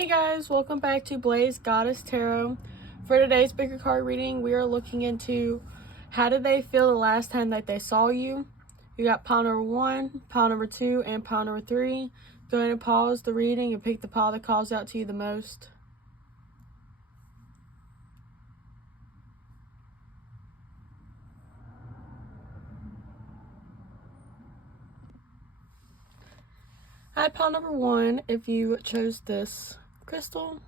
Hey guys, welcome back to Blaze Goddess Tarot. For today's bigger card reading, we are looking into how did they feel the last time that they saw you. You got pile number 1, pile number 2, and pile number 3. Go ahead and pause the reading and pick the pile that calls out to you the most. At pile number 1, if you chose this crystal,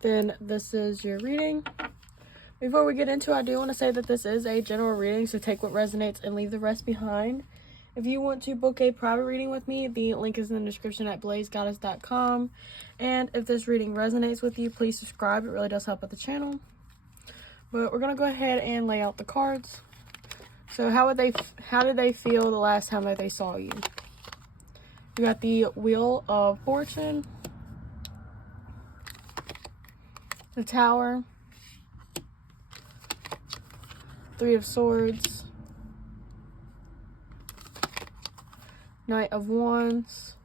then this is your reading. Before we get into it, I do want to say that this is a general reading, so take what resonates and leave the rest behind. If you want to book a private reading with me, the link is in the description at blazegoddess.com. And if this reading resonates with you, please subscribe. It really does help with the channel. But we're going to go ahead and lay out the cards. So how did they feel the last time that they saw you? You got the Wheel of Fortune, the Tower, Three of Swords, Knight of Wands,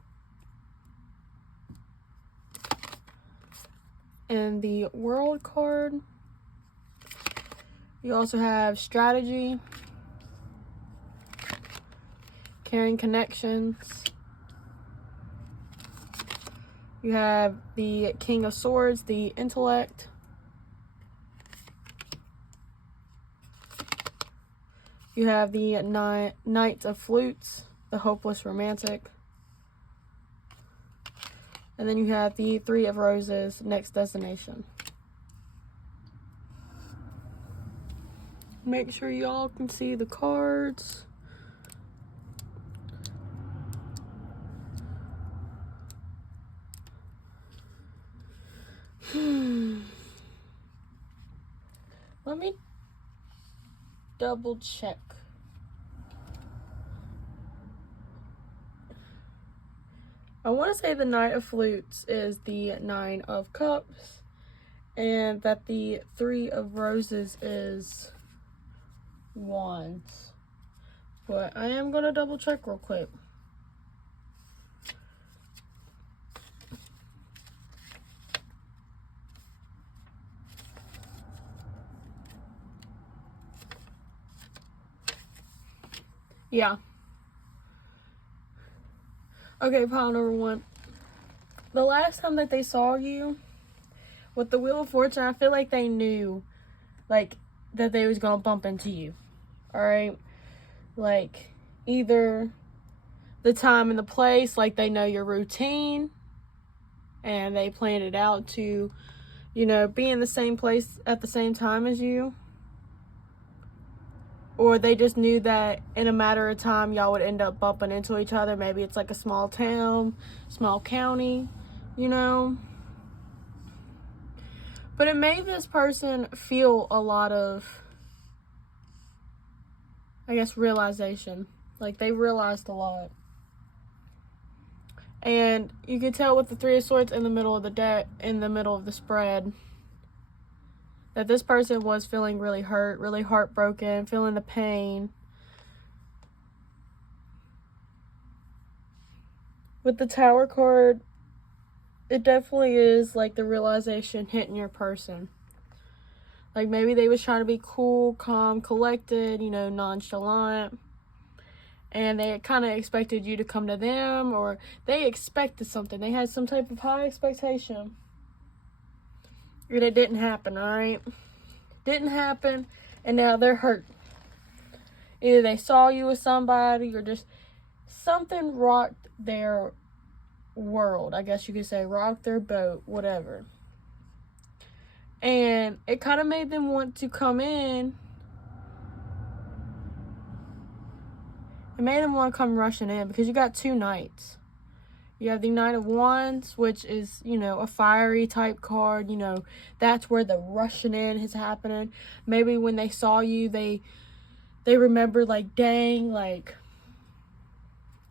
and the World card. You also have Strategy, Caring Connections. You have the King of Swords, the Intellect. You have the Knight of Flutes, the Hopeless Romantic. And then you have the Three of Roses, Next Destination. Make sure y'all can see the cards. Let me double check. I want to say the Knight of Flutes is the Nine of Cups, and that the Three of Roses is Wands. But I am going to double check real quick. Yeah. Okay, pile number 1. The last time that they saw you with the Wheel of Fortune, I feel like they knew, like, that they was gonna bump into you. Alright? Like, either the time and the place, like they know your routine, and they planned it out to, you know, be in the same place at the same time as you. Or they just knew that in a matter of time, y'all would end up bumping into each other. Maybe it's like a small town, small county, you know. But it made this person feel a lot of, I guess, realization. Like, they realized a lot. And you could tell with the Three of Swords in the middle of the deck, in the middle of the spread, that this person was feeling really hurt, really heartbroken, feeling the pain. With the Tower card, it definitely is like the realization hitting your person. Like, maybe they was trying to be cool, calm, collected, you know, nonchalant. And they kind of expected you to come to them, or they expected something. They had some type of high expectation. And it didn't happen, alright? Didn't happen, and now they're hurt. Either they saw you with somebody, or just something rocked their world. I guess you could say rocked their boat, whatever. And it kind of made them want to come in. It made them want to come rushing in, because you got 2 knights. You have the Knight of Wands, which is, you know, a fiery type card. You know, that's where the rushing in is happening. Maybe when they saw you, they remember, like, dang, like,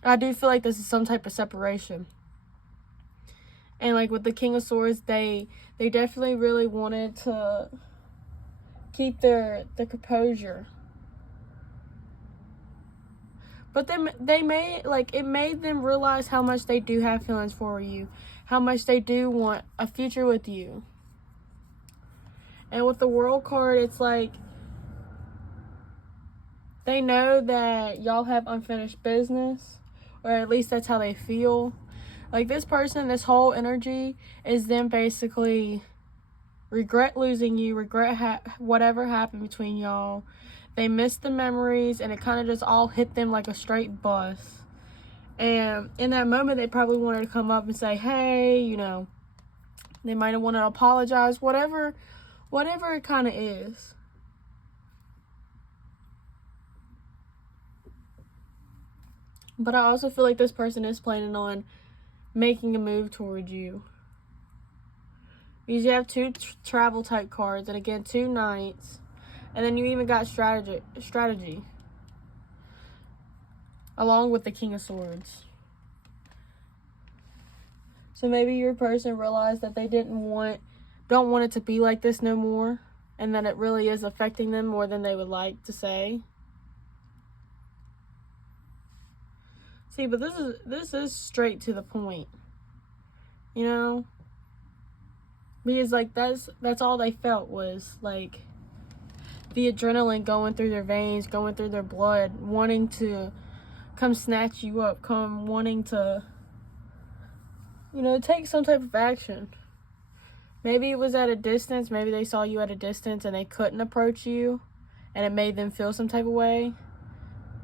I do feel like this is some type of separation. And, like, with the King of Swords, they definitely really wanted to keep their composure. But then they made, like, it made them realize how much they do have feelings for you, how much they do want a future with you. And with the World card, it's like they know that y'all have unfinished business, or at least that's how they feel. Like, this person, this whole energy is them basically regret losing you, regret whatever happened between y'all. They miss the memories, and it kind of just all hit them like a straight bus. And in that moment, they probably wanted to come up and say, hey, you know, they might have wanted to apologize, whatever it kind of is. But I also feel like this person is planning on making a move towards you. Because you have two travel type cards, and again, 2 knights. And then you even got strategy. Along with the King of Swords. So maybe your person realized that they don't want it to be like this no more. And that it really is affecting them more than they would like to say. See, but this is straight to the point. You know? Because, like, that's all they felt was, like, the adrenaline going through their veins, going through their blood, wanting to come snatch you up, come wanting to, you know, take some type of action. Maybe it was at a distance. Maybe they saw you at a distance and they couldn't approach you, and it made them feel some type of way.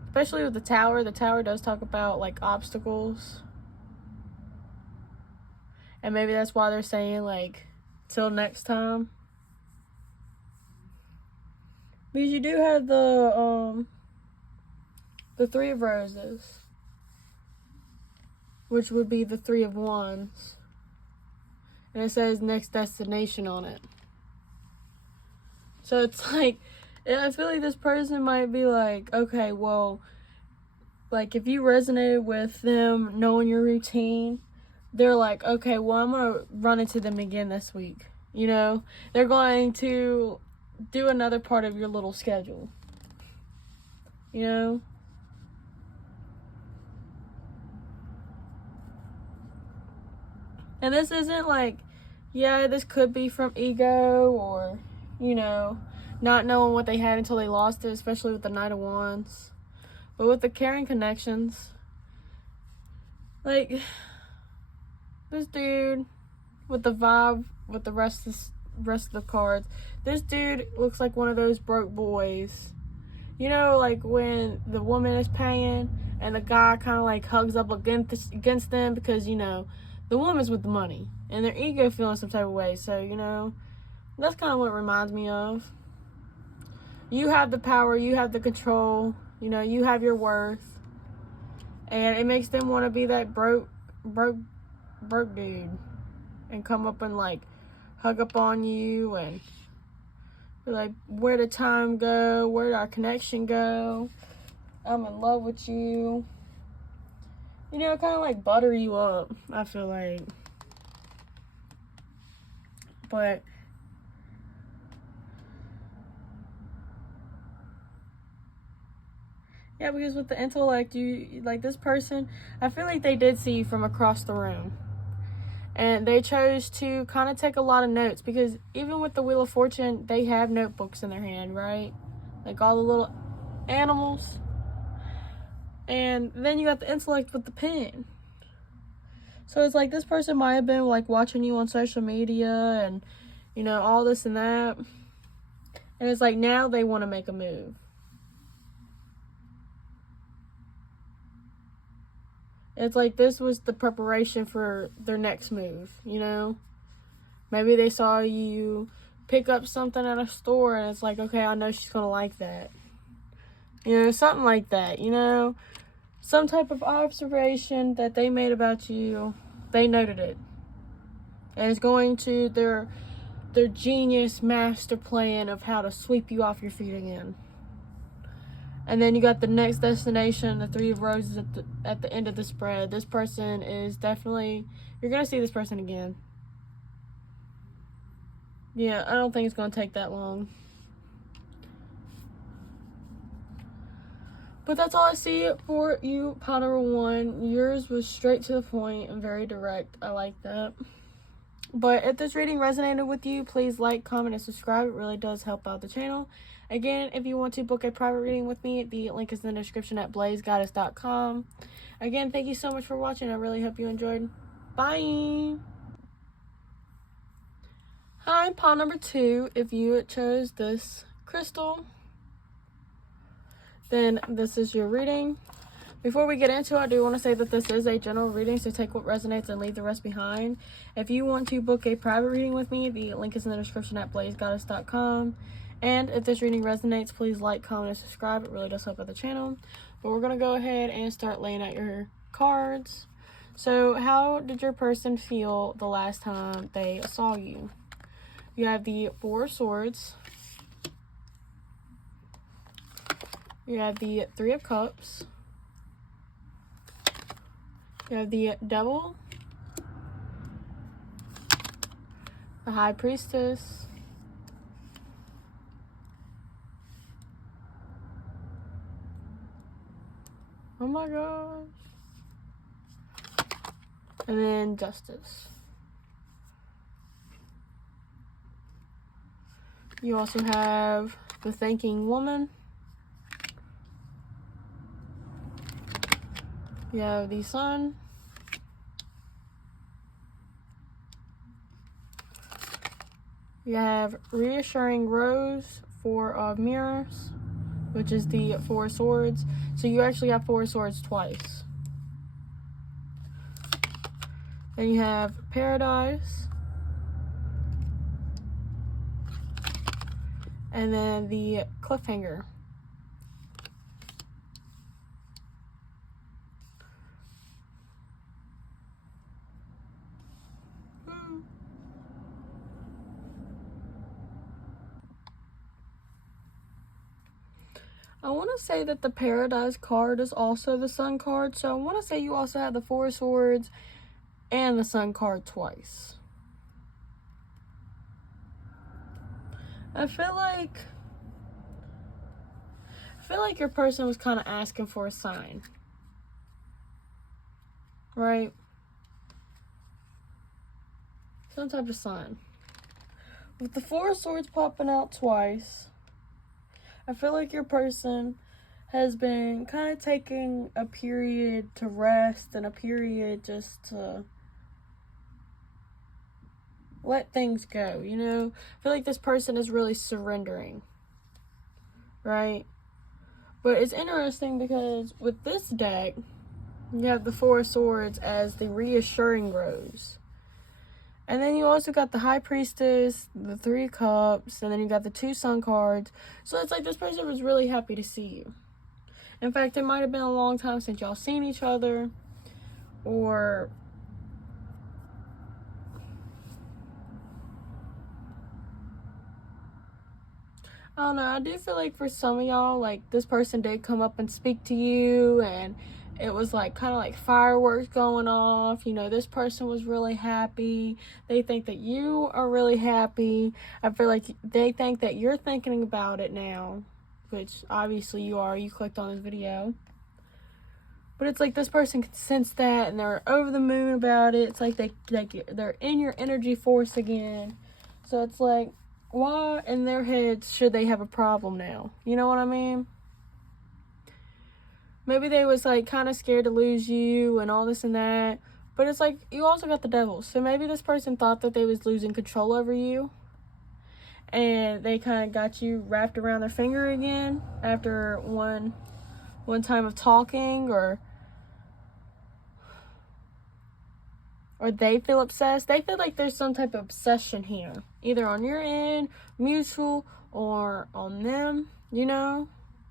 Especially with the Tower. The Tower does talk about, like, obstacles. And maybe that's why they're saying, like, till next time. Because you do have the 3 of Roses, which would be the 3 of Wands, and it says next destination on it. So it's like, I feel like this person might be like, okay, well, like, if you resonated with them knowing your routine, they're like, okay, well, I'm gonna run into them again this week. You know, they're going to do another part of your little schedule. You know? And this isn't like, yeah, this could be from ego or, you know, not knowing what they had until they lost it, especially with the Knight of Wands. But with the caring connections, like, this dude with the vibe, with the rest of the cards, this dude looks like one of those broke boys. You know, like when the woman is paying and the guy kind of like hugs up against them because, you know, the woman's with the money and their ego feeling some type of way. So, you know, that's kind of what it reminds me of. You have the power, you have the control, you know, you have your worth. And it makes them want to be that broke dude and come up and like hug up on you and be like, where'd the time go? Where'd our connection go? I'm in love with you. You know, kind of like butter you up, I feel like. But yeah, because with the intellect, you, like, this person, I feel like they did see you from across the room. And they chose to kind of take a lot of notes, because even with the Wheel of Fortune, they have notebooks in their hand, right? Like all the little animals. And then you got the intellect with the pen. So it's like this person might have been like watching you on social media and, you know, all this and that. And it's like now they want to make a move. It's like this was the preparation for their next move, you know? Maybe they saw you pick up something at a store and it's like, okay, I know she's going to like that. You know, something like that, you know? Some type of observation that they made about you, they noted it. And it's going to their genius master plan of how to sweep you off your feet again. And then you got the next destination, the 3 of Roses at the end of the spread. This person is definitely, you're going to see this person again. Yeah, I don't think it's going to take that long. But that's all I see for you, pile number 1. Yours was straight to the point and very direct. I like that. But if this reading resonated with you, please like, comment, and subscribe. It really does help out the channel. Again, if you want to book a private reading with me, the link is in the description at blazegoddess.com. Again, thank you so much for watching. I really hope you enjoyed. Bye! Hi, pile number 2. If you chose this crystal, then this is your reading. Before we get into it, I do want to say that this is a general reading, so take what resonates and leave the rest behind. If you want to book a private reading with me, the link is in the description at blazegoddess.com. And if this reading resonates, please like, comment, and subscribe. It really does help out the channel. But we're going to go ahead and start laying out your cards. So how did your person feel the last time they saw you? You have the 4 of Swords. You have the 3 of Cups. You have the Devil. The High Priestess. Oh my gosh. And then Justice. You also have the Thanking Woman. You have the Sun. You have Reassuring Rose, 4 of Mirrors, which is the 4 of Swords. So you actually have 4 of Swords twice. Then you have Paradise. And then the Cliffhanger. I want to say that the Paradise card is also the Sun card. So I want to say you also have the 4 of Swords and the Sun card twice. I feel like your person was kind of asking for a sign. Right? Some type of sign. With the 4 of Swords popping out twice, I feel like your person has been kind of taking a period to rest and a period just to let things go, you know? I feel like this person is really surrendering, right? But it's interesting because with this deck, you have the 4 of Swords as the Reassuring Rose. And then you also got the High Priestess, the 3 Cups, and then you got the 2 Sun cards. So it's like this person was really happy to see you. In fact, it might have been a long time since y'all seen each other. Or I don't know, I do feel like for some of y'all, like this person did come up and speak to you, and it was like kind of like fireworks going off. You know, this person was really happy. They think that you are really happy. I feel like they think that you're thinking about it now, which obviously you are. You clicked on this video. But it's like this person can sense that and they're over the moon about it. It's like they're in your energy force again. So it's like, why in their heads should they have a problem now? You know what I mean? Maybe they was like kind of scared to lose you and all this and that. But it's like you also got the Devil. So maybe this person thought that they was losing control over you. And they kind of got you wrapped around their finger again after one time of talking, or they feel obsessed. They feel like there's some type of obsession here. Either on your end, mutual, or on them, you know?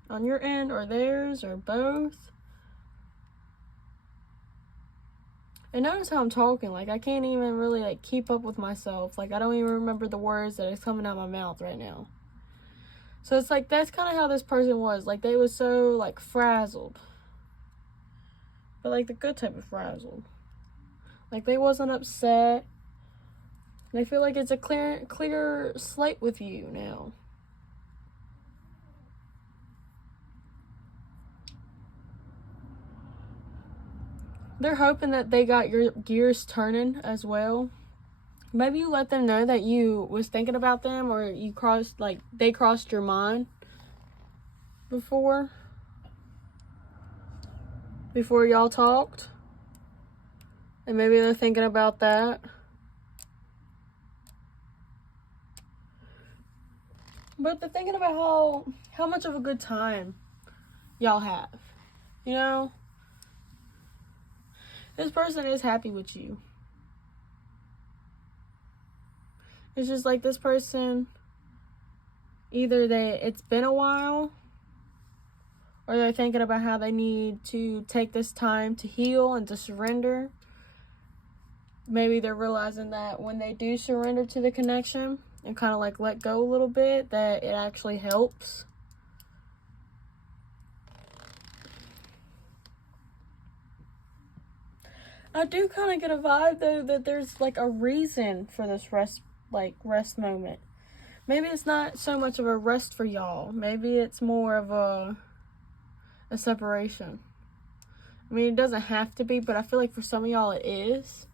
On your end, or theirs, or both. And notice how I'm talking. Like, I can't even really, like, keep up with myself. Like, I don't even remember the words that is coming out of my mouth right now. So it's like, that's kind of how this person was. Like, they was so, like, frazzled. But, like, the good type of frazzled. Like, they wasn't upset. They feel like it's a clear slate with you now. they're hoping that they got your gears turning as well. Maybe you let them know that you was thinking about them, or you crossed, like, they crossed your mind before y'all talked. And maybe they're thinking about that. But they're thinking about how much of a good time y'all have. You know? This person is happy with you. It's just like this person, either it's been a while, or they're thinking about how they need to take this time to heal and to surrender. Maybe they're realizing that when they do surrender to the connection and kind of like let go a little bit, that it actually helps. I do kind of get a vibe though that there's like a reason for this rest moment. Maybe it's not so much of a rest for y'all. Maybe it's more of a separation. I mean, it doesn't have to be, but I feel like for some of y'all it is.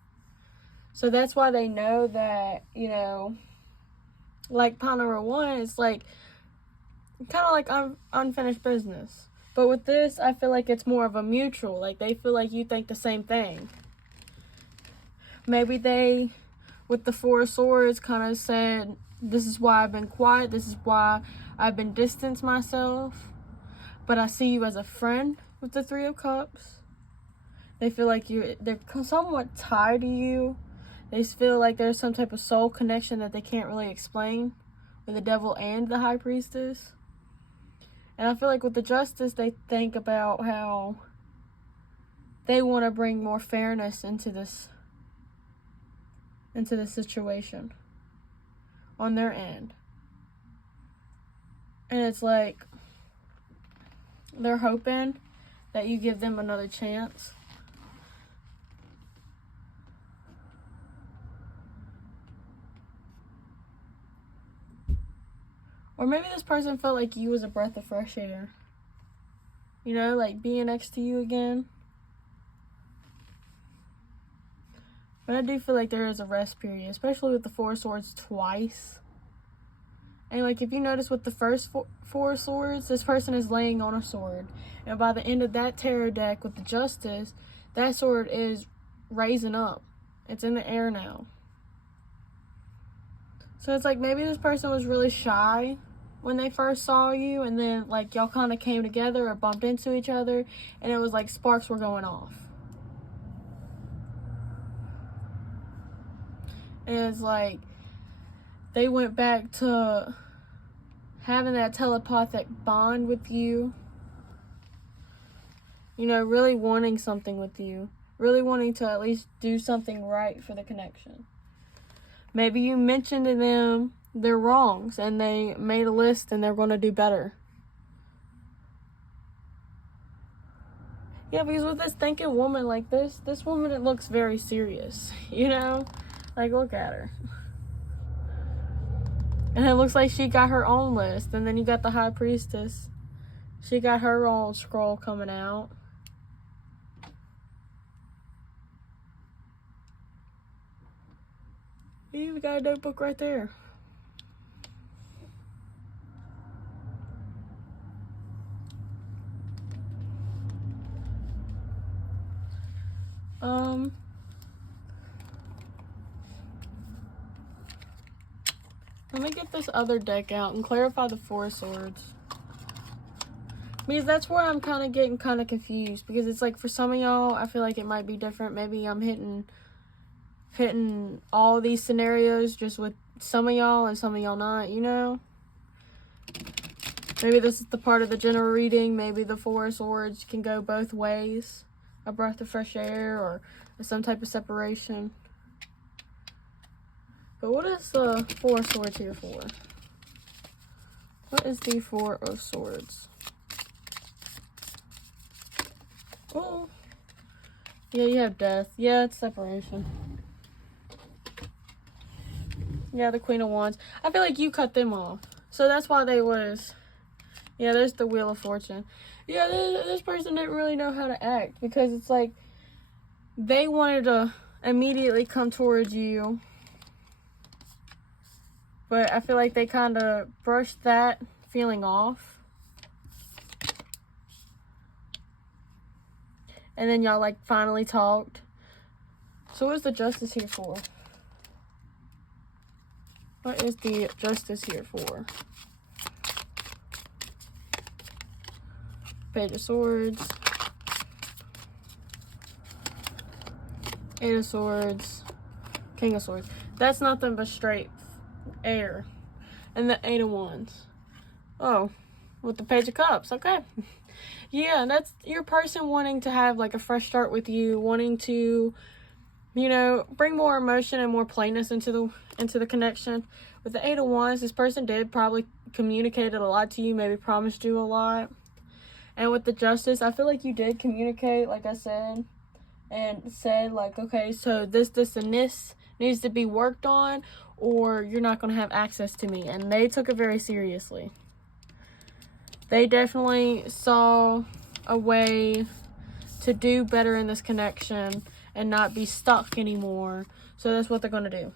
So that's why they know that, you know, like pile number 1, it's like kind of like unfinished business. But with this, I feel like it's more of a mutual. Like they feel like you think the same thing. Maybe they, with the 4 of Swords, kind of said, this is why I've been quiet. This is why I've been distanced myself. But I see you as a friend with the 3 of Cups. They feel like they're somewhat tied to you. They feel like there's some type of soul connection that they can't really explain with the Devil and the High Priestess. And I feel like with the Justice, they think about how they want to bring more fairness into this situation on their end. And it's like they're hoping that you give them another chance. Or maybe this person felt like you was a breath of fresh air. You know, like being next to you again. But I do feel like there is a rest period, especially with the 4 of Swords twice. And like if you notice with the first 4 swords, this person is laying on a sword. And by the end of that tarot deck with the Justice, that sword is raising up. It's in the air now. So it's like maybe this person was really shy when they first saw you, and then like y'all kind of came together or bumped into each other, and it was like sparks were going off. And it's like they went back to having that telepathic bond with you. You know, really wanting something with you. Really wanting to at least do something right for the connection. Maybe you mentioned to them their wrongs and they made a list and they're going to do better. Yeah, because with this thinking woman like this woman, it looks very serious, you know? Like, look at her. And it looks like she got her own list. And then you got the High Priestess. She got her own scroll coming out. You even got a notebook right there. Let me get this other deck out and clarify the 4 of Swords. Because that's where I'm kind of getting kind of confused. Because it's like for some of y'all, I feel like it might be different. Maybe I'm hitting all these scenarios just with some of y'all and some of y'all not, you know? Maybe this is the part of the general reading. Maybe the 4 of Swords can go both ways. A breath of fresh air or some type of separation. But what is the 4 of Swords here for? What is the 4 of Swords? Oh. Yeah, you have death. Yeah, it's separation. Yeah, the Queen of Wands. I feel like you cut them off. So that's why they was... Yeah, there's the Wheel of Fortune. Yeah, this person didn't really know how to act. Because it's like... they wanted to immediately come towards you, but I feel like they kind of brushed that feeling off. And then y'all like finally talked. So what is the Justice here for? What is the Justice here for? Page of Swords. Eight of Swords. King of Swords. That's nothing but straight air. And the Eight of Wands. Oh, with the Page of Cups. Okay. Yeah, that's your person wanting to have like a fresh start with you, wanting to, you know, bring more emotion and more plainness into the connection. With the Eight of Wands, this person did probably communicate a lot to you, maybe promised you a lot. And with the Justice, I feel like you did communicate, like I said, and said like, okay, so this, and this needs to be worked on, or you're not going to have access to me. And they took it very seriously. They definitely saw a way to do better in this connection and not be stuck anymore. So that's what they're going to do.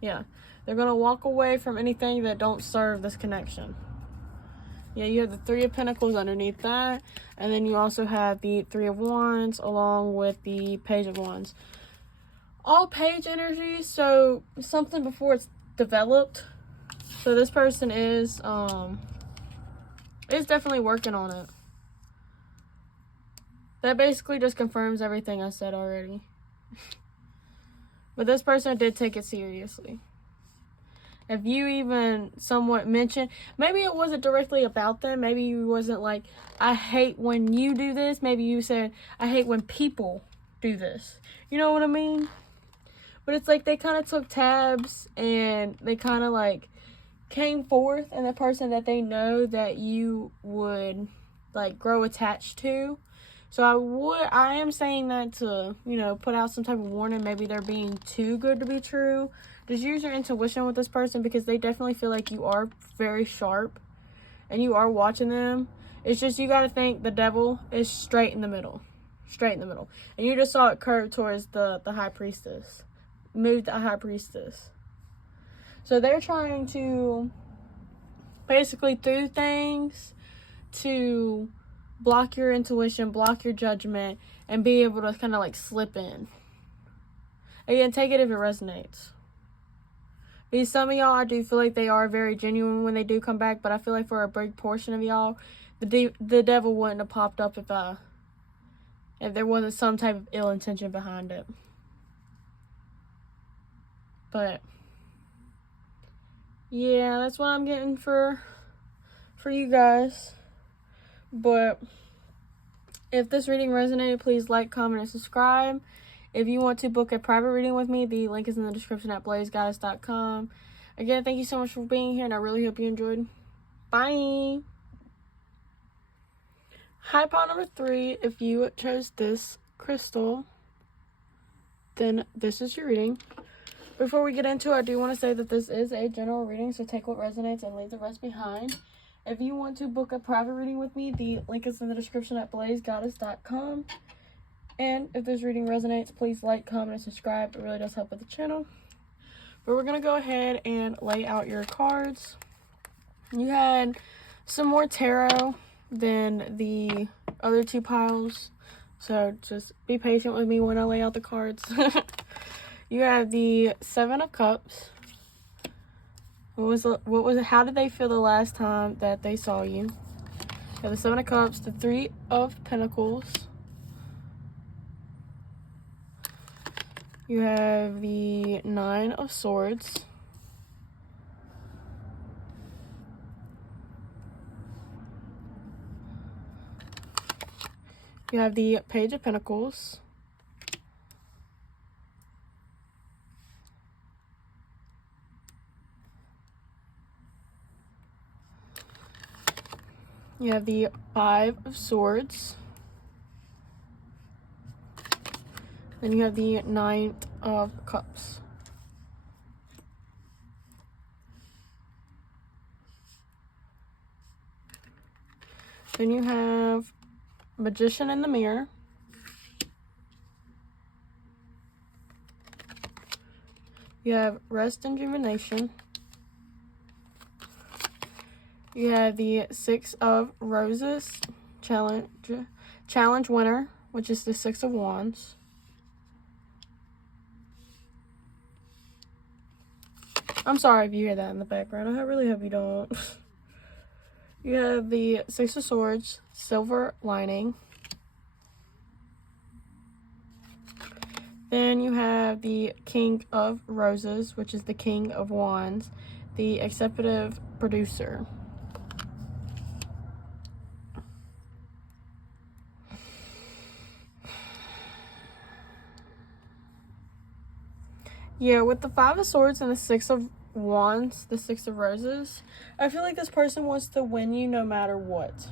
Yeah. They're going to walk away from anything that don't serve this connection. Yeah, you have the Three of Pentacles underneath that. And then you also have the Three of Wands along with the Page of Wands. All page energy, so something before it's developed. So this person is definitely working on it. That basically just confirms everything I said already. But this person did take it seriously. If you even somewhat mentioned, maybe it wasn't directly about them. Maybe you wasn't like, I hate when you do this. Maybe you said, I hate when people do this. You know what I mean? But it's like they kind of took tabs and they kind of like came forth in the person that they know that you would like grow attached to. So I am saying that to, you know, put out some type of warning. Maybe they're being too good to be true. Just use your intuition with this person because they definitely feel like you are very sharp and you are watching them. It's just you got to think the devil is straight in the middle. Straight in the middle. And you just saw it curve towards the High Priestess. Move the High Priestess. So they're trying to basically do things to block your intuition, block your judgment, and be able to kind of like slip in. Again, take it if it resonates. Because some of y'all, I do feel like they are very genuine when they do come back, but I feel like for a big portion of y'all, the devil wouldn't have popped up if there wasn't some type of ill intention behind it. But yeah, that's what I'm getting for you guys. But if this reading resonated, please like, comment, and subscribe. If you want to book a private reading with me, the link is in the description at blazegoddess.com. Again, thank you so much for being here, and I really hope you enjoyed. Bye! High pile number 3, if you chose this crystal, then this is your reading. Before we get into it, I do want to say that this is a general reading, so take what resonates and leave the rest behind. If you want to book a private reading with me, the link is in the description at blazegoddess.com. And if this reading resonates, please like, comment, and subscribe. It really does help with the channel. But we're going to go ahead and lay out your cards. You had some more tarot than the other 2 piles. So just be patient with me when I lay out the cards. You have the 7 of Cups. How did they feel the last time that they saw you? You have the 7 of Cups, the 3 of Pentacles. You have the 9 of Swords. You have the Page of Pentacles. You have the 5 of Swords. Then you have the 9 of Cups. Then you have Magician in the Mirror. You have Rest and Rejuvenation. You have the Six of Roses, Challenge winner, which is the Six of Wands. I'm sorry if you hear that in the background. I really hope you don't. You have the Six of Swords, Silver Lining. Then you have the King of Roses, which is the King of Wands, the Executive Producer. Yeah, with the Five of Swords and the Six of Wands, the Six of Roses, I feel like this person wants to win you no matter what.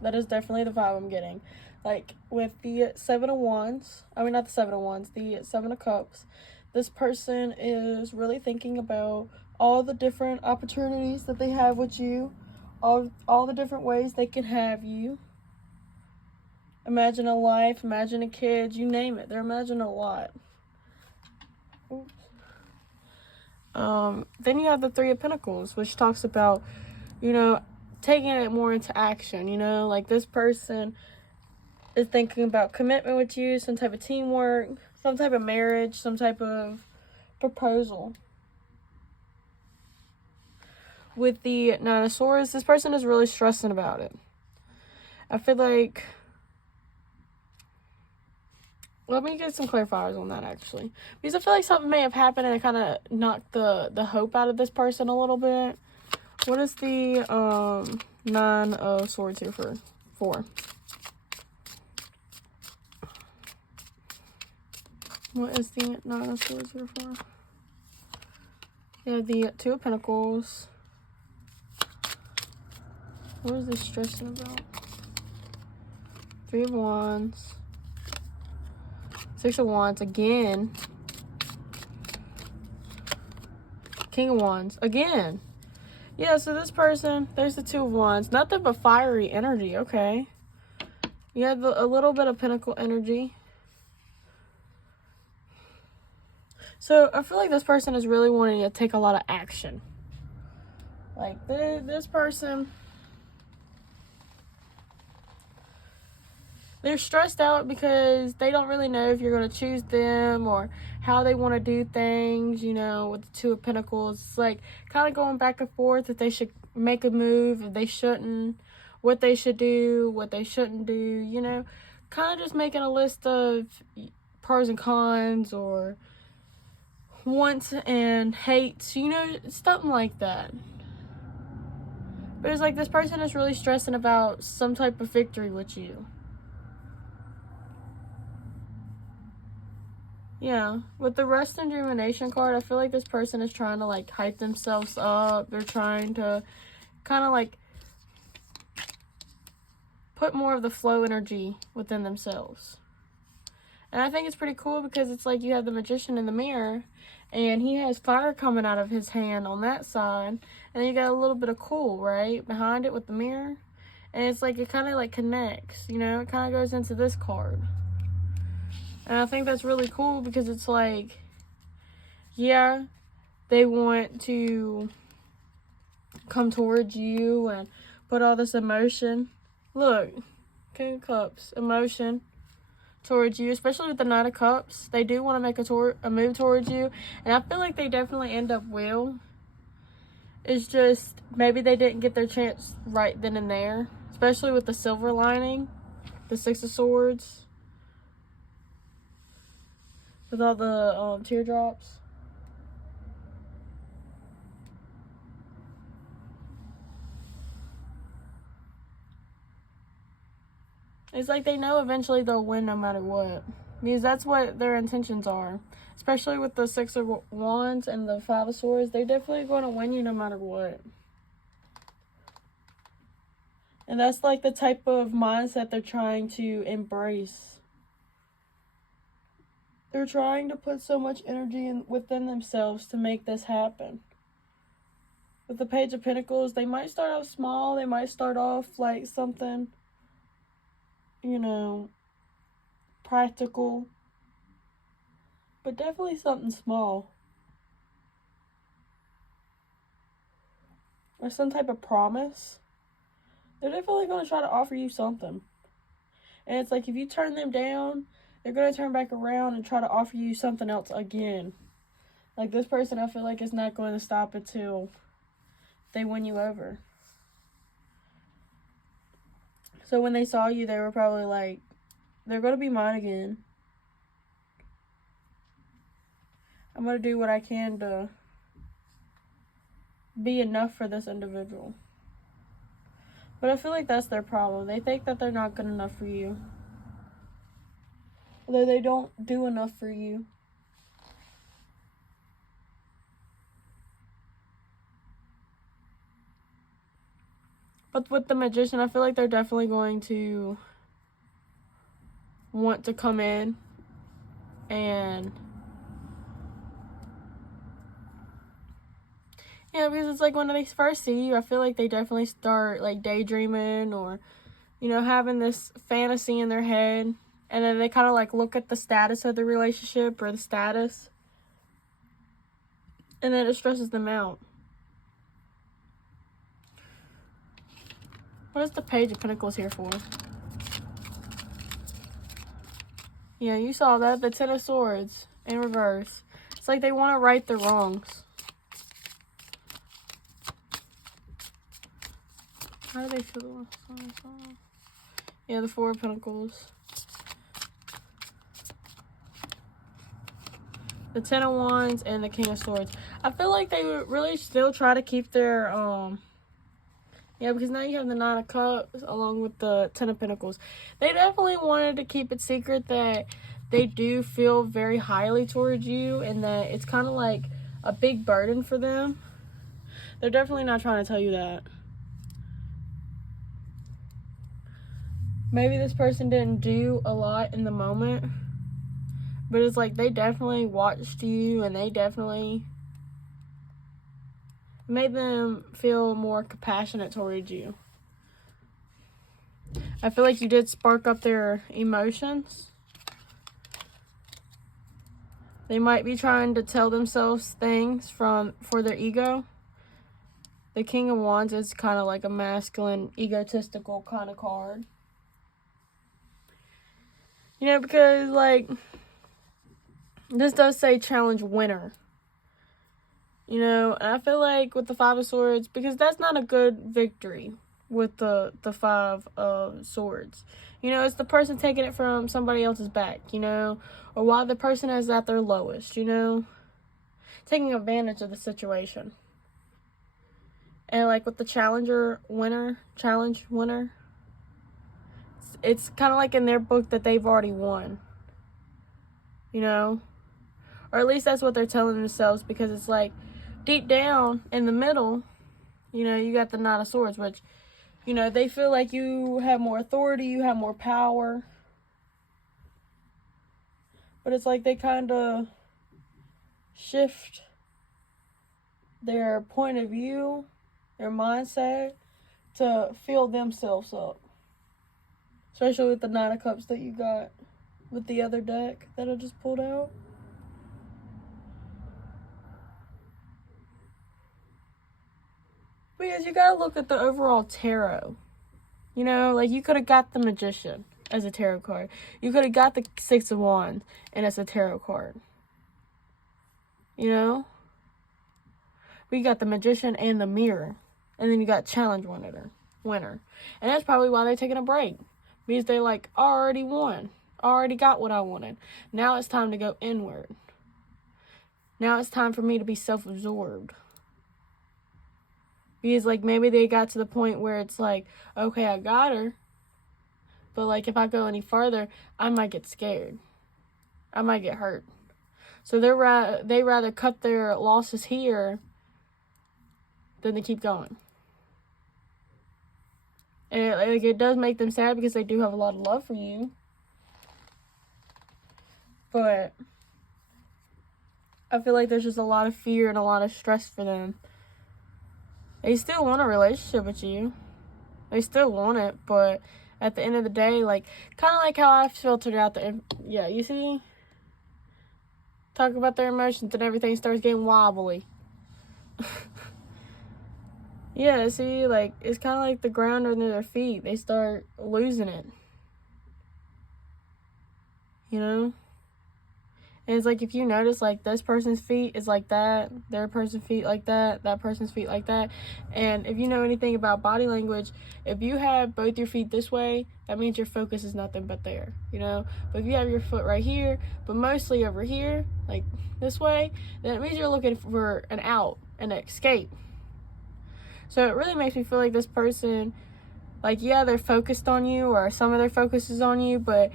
That is definitely the vibe I'm getting. Like, with the Seven of Wands, I mean, not the Seven of Wands, the Seven of Cups, this person is really thinking about all the different opportunities that they have with you, all the different ways they can have you. Imagine a life, imagine a kid, you name it. They're imagining a lot. Oops. Then you have the Three of Pentacles, which talks about, you know, taking it more into action. You know, like this person is thinking about commitment with you, some type of teamwork, some type of marriage, some type of proposal. With the Nine of Swords, this person is really stressing about it. I feel like, let me get some clarifiers on that, actually. Because I feel like something may have happened and it kind of knocked the hope out of this person a little bit. What is the Nine of Swords here for? What is the Nine of Swords here for? Yeah, the Two of Pentacles. What is this stressing about? Three of Wands. Six of Wands again. King of Wands again. Yeah, so this person, there's the Two of Wands. Nothing but fiery energy, okay. You have a little bit of Pentacle energy. So I feel like this person is really wanting to take a lot of action. Like this person, they're stressed out because they don't really know if you're going to choose them or how they want to do things, you know, with the Two of Pentacles. It's like kind of going back and forth if they should make a move, if they shouldn't, what they should do, what they shouldn't do, you know. Kind of just making a list of pros and cons or wants and hates, you know, something like that. But it's like this person is really stressing about some type of victory with you. Yeah, with the Rest and Rejuvenation card, I feel like this person is trying to like hype themselves up. They're trying to kind of like put more of the flow energy within themselves. And I think it's pretty cool because it's like you have the Magician in the mirror and he has fire coming out of his hand on that side. And then you got a little bit of cool, right, behind it with the mirror. And it's like it kind of like connects, you know, it kind of goes into this card. And I think that's really cool because it's like, yeah, they want to come towards you and put all this emotion. Look, King of Cups, emotion towards you, especially with the Knight of Cups. They do want to make a move towards you. And I feel like they definitely end up will. It's just maybe they didn't get their chance right then and there. Especially with the Silver Lining, the Six of Swords. With all the teardrops. It's like they know eventually they'll win no matter what. Because that's what their intentions are. Especially with the Six of Wands and the Five of Swords. They're definitely going to win you no matter what. And that's like the type of mindset they're trying to embrace. They're trying to put so much energy within themselves to make this happen. With the Page of Pentacles, they might start off small. They might start off like something, you know, practical. But definitely something small. or some type of promise, they're definitely going to try to offer you something. And it's like if you turn them down, they're going to turn back around and try to offer you something else again. Like this person, I feel like is not going to stop until they win you over. So when they saw you, they were probably like, they're going to be mine again. I'm going to do what I can to be enough for this individual. But I feel like that's their problem. They think that they're not good enough for you. Although they don't do enough for you. But with the Magician, I feel like they're definitely going to want to come in and yeah, because it's like when they first see you, I feel like they definitely start like daydreaming or, you know, having this fantasy in their head. And then they kind of like look at the status of the relationship or the status. And then it stresses them out. What is the Page of Pentacles here for? Yeah, you saw that. The Ten of Swords in reverse. It's like they want to right their wrongs. How do they feel? Yeah, the Four of Pentacles. The Ten of Wands and the King of Swords. I feel like they would really still try to keep their, yeah, because now you have the Nine of Cups along with the Ten of Pentacles. They definitely wanted to keep it secret that they do feel very highly towards you and that it's kind of like a big burden for them. They're definitely not trying to tell you that. Maybe this person didn't do a lot in the moment, but it's like they definitely watched you and they definitely made them feel more compassionate towards you. I feel like you did spark up their emotions. They might be trying to tell themselves things for their ego. The King of Wands is kind of like a masculine, egotistical kind of card. You know, because, like, this does say challenge winner. You know, and I feel like with the Five of Swords, because that's not a good victory with the Five of Swords. You know, it's the person taking it from somebody else's back, you know, or while the person is at their lowest, you know, taking advantage of the situation. And, like, with the challenge winner, it's kind of like in their book that they've already won, you know, or at least that's what they're telling themselves, because it's like deep down in the middle, you know, you got the Nine of Swords, which, you know, they feel like you have more authority, you have more power, but it's like they kind of shift their point of view, their mindset to fill themselves up. Especially with the Nine of Cups that you got with the other deck that I just pulled out. Because you gotta look at the overall tarot. You know, like you could have got the Magician as a tarot card. You could have got the Six of Wands and as a tarot card. You know? But you got the Magician and the Mirror. And then you got challenge winner. And that's probably why they're taking a break. Because they like, I already won. I already got what I wanted. Now it's time to go inward. Now it's time for me to be self-absorbed. Because, like, maybe they got to the point where it's like, okay, I got her. But, like, if I go any further, I might get scared. I might get hurt. So they rather cut their losses here than to keep going. And, like, it does make them sad because they do have a lot of love for you. But I feel like there's just a lot of fear and a lot of stress for them. They still want a relationship with you. They still want it, but at the end of the day, like, kind of like how I filtered out yeah, you see? Talk about their emotions and everything starts getting wobbly. Yeah, see, like, it's kind of like the ground under their feet. They start losing it. You know? And it's like, if you notice, like, this person's feet is like that, their person's feet like that person's feet like that. And if you know anything about body language, if you have both your feet this way, that means your focus is nothing but there, you know? But if you have your foot right here, but mostly over here, like this way, then it means you're looking for an out, an escape. So it really makes me feel like this person, like, yeah, they're focused on you, or some of their focus is on you, but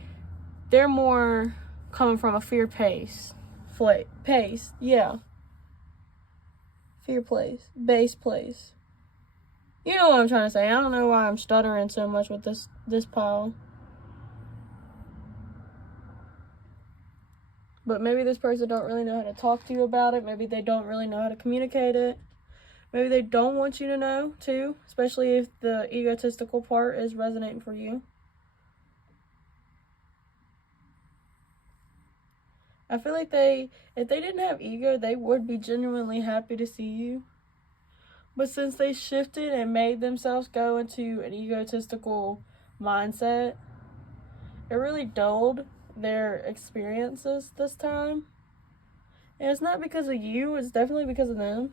they're more coming from a fear pace. Yeah. Fear place. Base place. You know what I'm trying to say. I don't know why I'm stuttering so much with this pile. But maybe this person don't really know how to talk to you about it. Maybe they don't really know how to communicate it. Maybe they don't want you to know, too. Especially if the egotistical part is resonating for you. I feel like if they didn't have ego, they would be genuinely happy to see you. But since they shifted and made themselves go into an egotistical mindset, it really dulled their experiences this time. And it's not because of you, it's definitely because of them.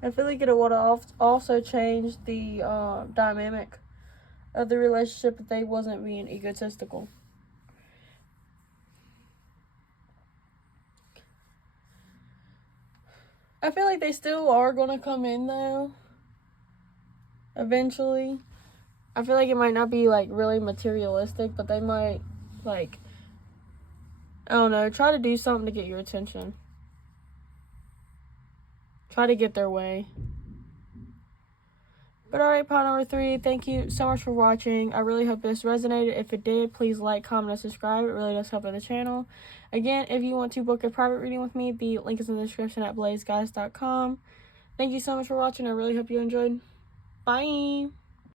I feel like it would have also changed the dynamic of the relationship if they wasn't being egotistical. I feel like they still are going to come in, though, eventually. I feel like it might not be, like, really materialistic, but they might, like, I don't know, try to do something to get your attention. Try to get their way. But alright, pile number 3, thank you so much for watching. I really hope this resonated. If it did, please like, comment, and subscribe. It really does help out the channel. Again, if you want to book a private reading with me, the link is in the description at blazeguys.com. Thank you so much for watching. I really hope you enjoyed. Bye!